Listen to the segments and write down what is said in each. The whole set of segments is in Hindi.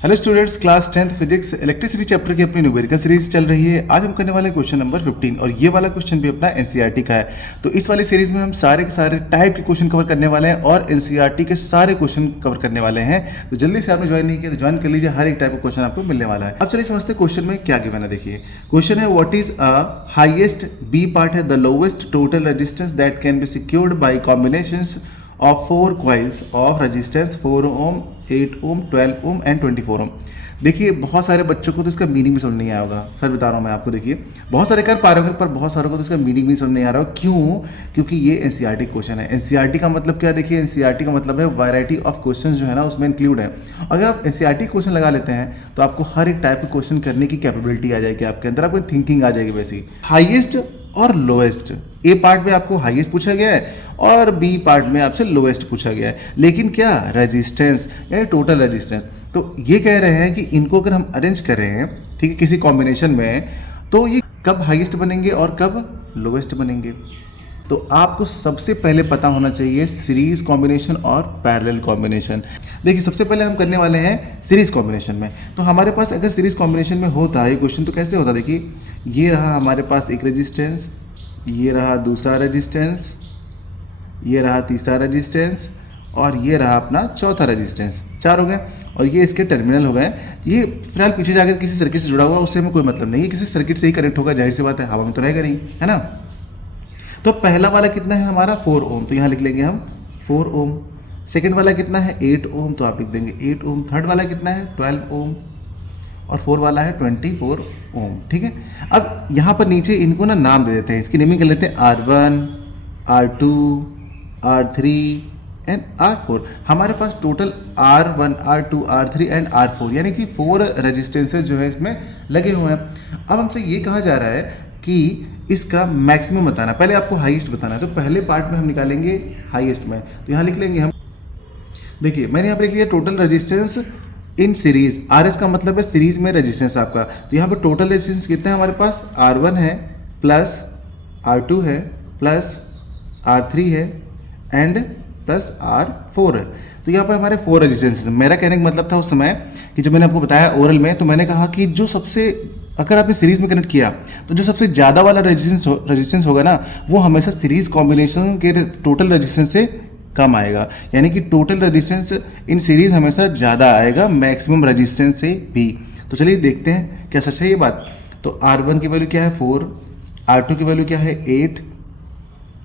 Hello students, class 10th physics electricity chapter की अपनी न्यूमेरिकल सीरीज चल रही है। आज हम करने वाले क्वेश्चन नंबर 15 और ये वाला क्वेश्चन भी अपना एनसीईआरटी का है। तो इस वाली सीरीज में हम सारे के सारे टाइप के क्वेश्चन कवर करने वाले हैं और एनसीईआरटी के सारे क्वेश्चन कवर करने वाले हैं। तो जल्दी से आपने ज्वाइन नहीं किया तो ज्वाइन कर लीजिए, हर एक टाइप का क्वेश्चन आपको मिलने वाला है। अब चलिए समझते हैं क्वेश्चन में क्या गिवन है। देखिए क्वेश्चन है, what is a highest, B part है the lowest total resistance that can be secured by combinations of 4 coils of resistance 4 ohm, 8 ohm, 12 ohm and 24 ohm। देखिए बहुत सारे बच्चों को तो इसका मीनिंग भी समझ नहीं आया होगा, सर बता रहा हूँ मैं आपको। देखिए बहुत सारे कर पा रहे होंगे पर बहुत सारों को तो इसका मीनिंग भी समझ नहीं आ रहा हो। क्यों? क्योंकि ये एनसीईआरटी क्वेश्चन है। एनसीईआरटी का मतलब क्या? देखिए एनसीईआरटी का मतलब है वैरायटी ऑफ क्वेश्चंस जो है ना उसमें इंक्लूड है। अगर आप एनसीईआरटी क्वेश्चन लगा लेते हैं तो आपको हर एक टाइप का क्वेश्चन करने की कैपेबिलिटी आ जाएगी, आपके अंदर आपको थिंकिंग आ जाएगी। वैसी हाईएस्ट और लोएस्ट, ए पार्ट में आपको हाईएस्ट पूछा गया है और बी पार्ट में आपसे लोएस्ट पूछा गया है, लेकिन क्या रेजिस्टेंस यानी टोटल रेजिस्टेंस। तो ये कह रहे हैं कि इनको अगर हम अरेंज करें, ठीक है, किसी कॉम्बिनेशन में, तो ये कब हाईएस्ट बनेंगे और कब लोएस्ट बनेंगे। तो आपको सबसे पहले पता होना चाहिए सीरीज कॉम्बिनेशन और पैरेलल कॉम्बिनेशन। देखिए सबसे पहले हम करने वाले हैं सीरीज कॉम्बिनेशन में। तो हमारे पास अगर सीरीज कॉम्बिनेशन में होता है ये क्वेश्चन तो कैसे होता? देखिए ये रहा हमारे पास एक रेजिस्टेंस, ये रहा दूसरा रेजिस्टेंस, ये रहा तीसरा रेजिस्टेंस और ये रहा अपना चौथा रेजिस्टेंस। 4 हो गए और ये इसके टर्मिनल हो गए। ये फिलहाल पीछे जाकर किसी सर्किट से जुड़ा हुआ, उससे हमें कोई मतलब नहीं है, किसी सर्किट से ही कनेक्ट होगा, जाहिर सी बात है, हवा में तो रहेगा नहीं, है ना। तो पहला वाला कितना है हमारा 4 ओम, तो यहाँ लिख लेंगे हम 4 ओम। सेकेंड वाला कितना है 8 ओम, तो आप लिख देंगे 8 ओम। थर्ड वाला कितना है 12 ओम और 4 वाला है 24 ओम। ठीक है, अब यहाँ पर नीचे इनको ना नाम दे देते हैं, इसकी नेमिंग कर लेते हैं R1, R2, R3 and R4। हमारे पास total R1, R2, R3 and R4 यानी कि 4 रेजिस्टेंसेज जो है इसमें लगे हुए हैं। अब हमसे ये कहा जा रहा है कि इसका मैक्सिमम बताना, पहले आपको हाईएस्ट बताना है। तो पहले पार्ट में हम निकालेंगे हाईएस्ट में, तो यहाँ लिख लेंगे हम, देखिए मैंने यहाँ पर लिख लिया total resistance in series. R S का मतलब है सीरीज में रेजिस्टेंस आपका। तो यहाँ पर टोटल रेजिस्टेंस कितना है हमारे पास? R1 है प्लस R2 है प्लस R3 है एंड प्लस R4 है। तो यहाँ पर हमारे 4 रेजिस्टेंस। मेरा कहने का मतलब था उस समय कि जब मैंने आपको बताया ओरल में, तो मैंने कहा कि जो सबसे, अगर आपने सीरीज में कनेक्ट किया तो जो सबसे ज़्यादा वाला रेजिस्टेंस होगा ना वो हमेशा सीरीज कॉम्बिनेशन के टोटल रेजिस्टेंस से कम आएगा। यानी कि टोटल रेजिस्टेंस इन सीरीज हमेशा ज़्यादा आएगा मैक्सिमम रेजिस्टेंस से भी। तो चलिए देखते हैं क्या सच है ये बात। तो R1 की वैल्यू क्या है 4, R2 की वैल्यू क्या है 8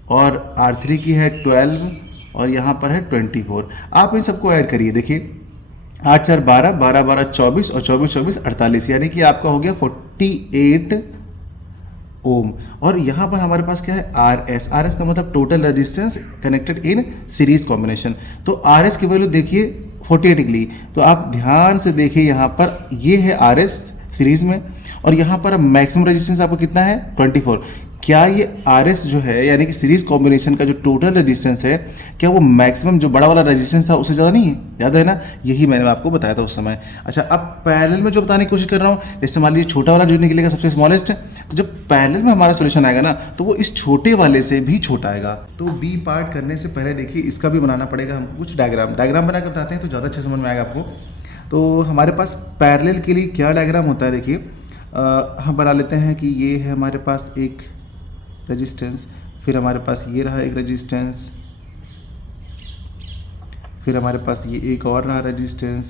और R3 की है 12 और यहाँ पर है 24। आप इन सबको ऐड करिए। देखिए 8 4 12, 12 12 24 और 24 24 48, यानी कि आपका हो गया 48 ओम। और यहाँ पर हमारे पास क्या है RS। RS का मतलब total resistance connected in series combination. तो RS की वैल्यू देखिए 48 निकली। तो आप ध्यान से देखिए यहाँ पर ये है RS सीरीज में और यहाँ पर मैक्सिमम रेजिस्टेंस आपको कितना है 24। क्या ये RS जो है यानी कि सीरीज कॉम्बिनेशन का जो टोटल रेजिस्टेंस है, क्या वो मैक्सिमम जो बड़ा वाला रेजिस्टेंस था उससे ज़्यादा नहीं है? याद है ना, यही मैंने आपको बताया था उस समय। अच्छा, अब पैरेलल में जो बताने की कोशिश कर रहा हूँ, जैसे मान लीजिए छोटा वाला जो निकलेगा सबसे स्मॉलेस्ट है, तो जब पैरेलल में हमारा सोल्यूशन आएगा ना तो वो इस छोटे वाले से भी छोटा आएगा। तो बी पार्ट करने से पहले देखिए इसका भी बनाना पड़ेगा हमको कुछ डायग्राम बना कर बताते हैं तो ज़्यादा अच्छे समझ में आएगा आपको। तो हमारे पास पैरेलल के लिए क्या डायग्राम होता है, देखिए हम बना लेते हैं कि ये है हमारे पास एक रेजिस्टेंस, फिर हमारे पास ये रहा एक रेजिस्टेंस, फिर हमारे पास ये एक और रहा रेजिस्टेंस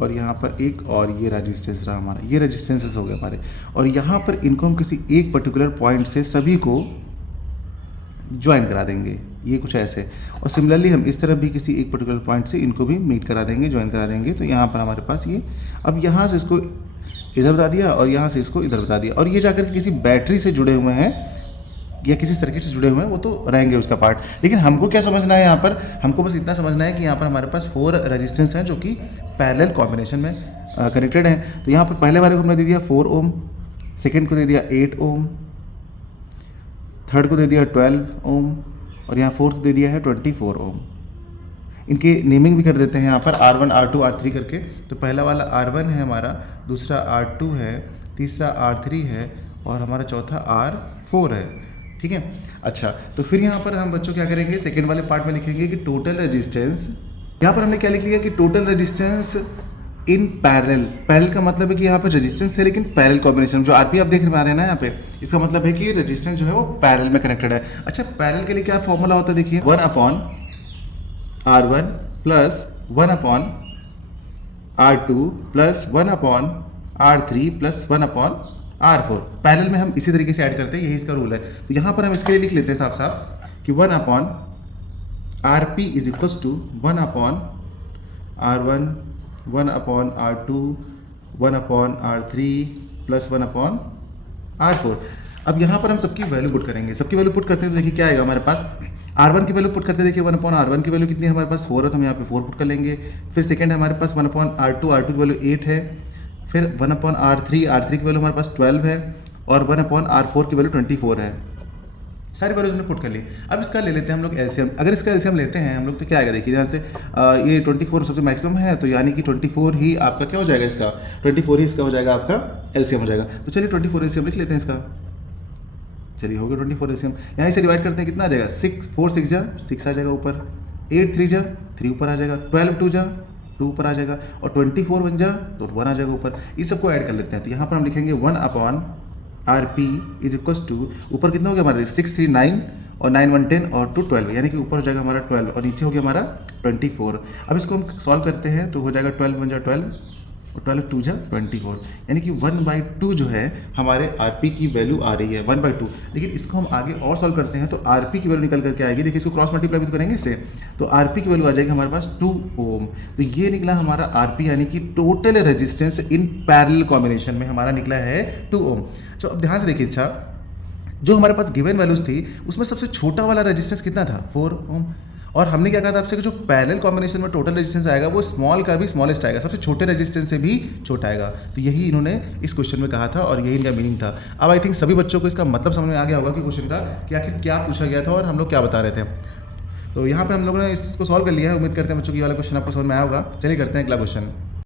और यहाँ पर एक और ये रेजिस्टेंस रहा हमारा। ये रेजिस्टेंसेस हो गए हमारे और यहाँ पर इनको हम किसी एक पर्टिकुलर पॉइंट से सभी को ज्वाइन करा देंगे, ये कुछ ऐसे। और सिमिलरली हम इस तरफ भी किसी एक पर्टिकुलर पॉइंट से इनको भी मीट करा देंगे, ज्वाइन करा देंगे। तो यहाँ पर हमारे पास ये, अब यहाँ से इसको इधर बता दिया और यहाँ से इसको इधर बता दिया और ये जाकर किसी बैटरी से जुड़े हुए हैं या किसी सर्किट से जुड़े हुए हैं, वो तो रहेंगे उसका पार्ट। लेकिन हमको क्या समझना है यहाँ पर, हमको बस इतना समझना है कि यहाँ पर हमारे पास 4 रेजिस्टेंस हैं जो कि पैरेलल कॉम्बिनेशन में कनेक्टेड हैं। तो यहाँ पर पहले वाले को हमने दे दिया 4 ओम, सेकेंड को दे दिया 8 ओम, थर्ड को दे दिया 12 ओम और यहाँ फोर्थ दे दिया है 24 ओम। इनके नेमिंग भी कर देते हैं यहाँ पर R1, R2, R3 करके। तो पहला वाला R1 है हमारा, दूसरा R2 है, तीसरा R3 है और हमारा चौथा R4 है। ठीक है, अच्छा तो फिर यहाँ पर हम बच्चों क्या करेंगे, सेकेंड वाले पार्ट में लिखेंगे कि टोटल रेजिस्टेंस। यहाँ पर हमने क्या लिख लिया कि total resistance in parallel. Parallel का मतलब है कि यहाँ पे रेजिस्टेंस है लेकिन पैरेलल कॉम्बिनेशन, जो आरपी आप देख रहे हैं ना यहाँ पे, इसका मतलब है कि रेजिस्टेंस जो है वो पैरेलल में कनेक्टेड है। अच्छा, पैरेलल के लिए क्या फॉर्मूला होता है, देखिए 1/R1 plus 1/R2 plus 1/R3 plus 1/R4। Parallel में हम इसी तरीके से ऐड करते हैं, यही इसका रूल है। तो यहाँ पर हम इसके लिए लिख लेते हैं साफ साफ कि 1/RP is equals to 1/R1 1/R2 1/R3 plus 1/R4। अब यहाँ पर हम सबकी वैल्यू पुट करेंगे। सबकी वैल्यू पुट करते हैं तो देखिए क्या आएगा हमारे पास। R1 की वैल्यू पुट करते हैं, देखिए 1/R1 की वैल्यू कितनी है हमारे पास 4 है, तो हम यहाँ पे 4 पुट कर लेंगे। फिर सेकंड है हमारे पास 1/R2, R2 की वैल्यू 8 है। फिर 1/R3, R3 की वैल्यू हमारे पास 12 है। और 1/R4 की वैल्यू 24 है। सारी वैल्यूज हमने पुट कर ली। अब इसका ले लेते हैं हम लोग एलसीएम। अगर इसका एलसीएम लेते हैं हम लोग तो क्या आएगा, देखिए यहाँ से ये 24 सबसे मैक्सिमम है, तो यानी कि 24 ही आपका क्या हो जाएगा, इसका 24 ही इसका हो जाएगा, आपका एलसीएम हो जाएगा। तो चलिए 24 एलसीएम लिख लेते हैं इसका। चलिए हो गया 24 एलसीएम। यहाँ से डिवाइड करते हैं, कितना आ जाएगा 6, 4 6 जा 6 आ जाएगा ऊपर, 8 3 जा 3 ऊपर आ जाएगा, 12 2 जा 2 ऊपर आ जाएगा, और 24 1 जा तो 1 आ जाएगा ऊपर। इस सबको ऐड कर लेते हैं। तो यहाँ पर हम लिखेंगे 1/RP इज इक्वल्स टू, ऊपर कितना हो गया हमारा 6 3 9 और 9 1 10 और 2 12, यानी कि ऊपर हो जाएगा हमारा 12 और नीचे हो गया हमारा 24। अब इसको हम सॉल्व करते हैं तो हो जाएगा 12 1 जा 12 और 12 2 जा 24, यानी कि 1/2 जो है हमारे आरपी की वैल्यू आ रही है 1/2। लेकिन इसको हम आगे और सॉल्व करते हैं तो आरपी की वैल्यू निकल करके आएगी। देखिए इसको क्रॉस मल्टीप्लाई भी तो करेंगे इससे, तो आरपी की वैल्यू आ जाएगी हमारे पास 2 ओम। तो ये निकला हमारा आरपी, यानी कि total resistance in parallel combination में हमारा निकला है 2 ओम। तो अब ध्यान से देखिए, अच्छा जो हमारे पास गिवन वैल्यूज थी उसमें सबसे छोटा वाला रेजिस्टेंस कितना था 4 ओम, और हमने क्या कहा था आपसे कि जो पैरेलल कॉम्बिनेशन में टोटल रेजिस्टेंस आएगा वो स्मॉल का भी स्मॉलेस्ट आएगा, सबसे छोटे रेजिस्टेंस से भी छोटा आएगा। तो यही इन्होंने इस क्वेश्चन में कहा था और यही इनका मीनिंग था। अब आई थिंक सभी बच्चों को इसका मतलब समझ में आ गया होगा कि क्वेश्चन का कि आखिर क्या पूछा गया था और हम लोग क्या बता रहे थे। तो यहाँ पे हम लोगों ने इसको सॉल्व कर लिया है। उम्मीद करते हैं बच्चों की वाला क्वेश्चन आपको समझ में आया होगा। चलिए करते हैं अगला क्वेश्चन।